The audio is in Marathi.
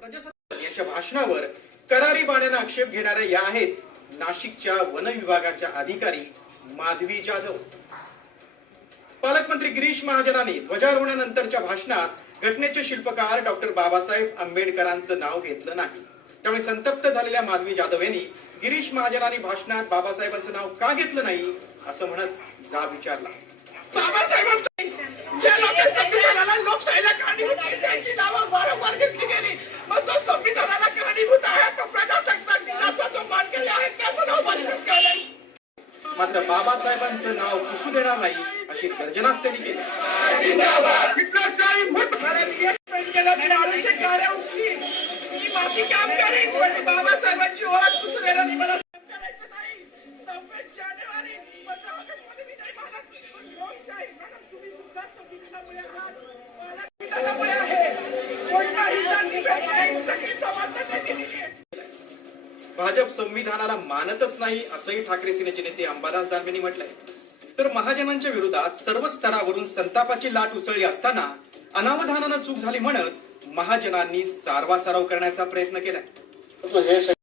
यांच्या भाषणावर करारी बाण्याने आक्षेप घेणाऱ्या या आहेत नाशिकच्या वन विभागाच्या अधिकारी माधवी जाधव। पालकमंत्री गिरीश महाजनांनी ध्वजारोहणानंतरच्या भाषणात घटनेचे शिल्पकार डॉक्टर बाबासाहेब आंबेडकरांचं नाव घेतलं नाही। त्यामुळे संतप्त झालेल्या माधवी जाधव यांनी गिरीश महाजनांनी भाषणात बाबासाहेबांचं नाव का घेतलं नाही असं म्हणत जाब विचारला। ज्या संविधानाला लोकशाहीला कारणीभूत त्यांची नावं वारंवार घेतली गेली, मग तो संविधानाला कारणीभूत आहे तो प्रजासत्ताक दिनाचा जो मानकरी आहे त्याचं नाव बदलून गेलं। मात्र बाबासाहेबांचं नाव पुसू देणार नाही अशी गर्जनाच त्यांनी केली। काम करेन पण बाबासाहेबांची ओळख पुसू देणार नाही, मला करायचं नाही। 26 जानेवारी 15 ऑगस्ट मध्ये विजय मानक लोकशाही मानक तुम्ही सुद्धा संविधानामुळे आहात, संविधानामुळे आहे। कोणताही जाती भेद नाही, सगळी समानता दिली आहे। भाजप संविधानाला मानतच नाही असंही ठाकरे सेनेचे नेते अंबादास दानवेंनी म्हटलंय। तर महाजनांच्या विरोधात सर्व स्तरावरून संतापाची लाट उसळली असताना अनावधानानं चूक झाली म्हणत महाजनांनी सारवासारव करण्याचा प्रयत्न केला।